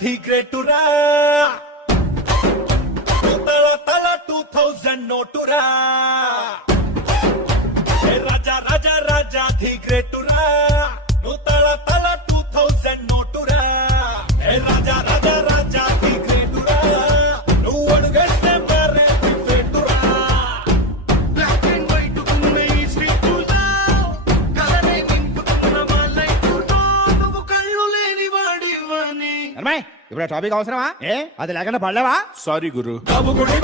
The గ్రేటురా తల 2000 నోటురా రాజా రాజా రాజా the గ్రేటురా తల 2000 నోటురా రాజా రాజా రాజా the గ్రేటురా నువ్వు అడుగేస్తే మారే ది గ్రేటురా బ్లాక్ అండ్ వైట్ ఉన్న ఈ స్ట్రీట్ కలరే నింపుతున్న మా లైఫ్ నువ్వు కళ్ళు లేని వాడివని అమ్మాయి ఇప్పుడు టాపిక్ అవసరమా అది లేకుండా పడలేవా? సారీ గురు డబ్బునే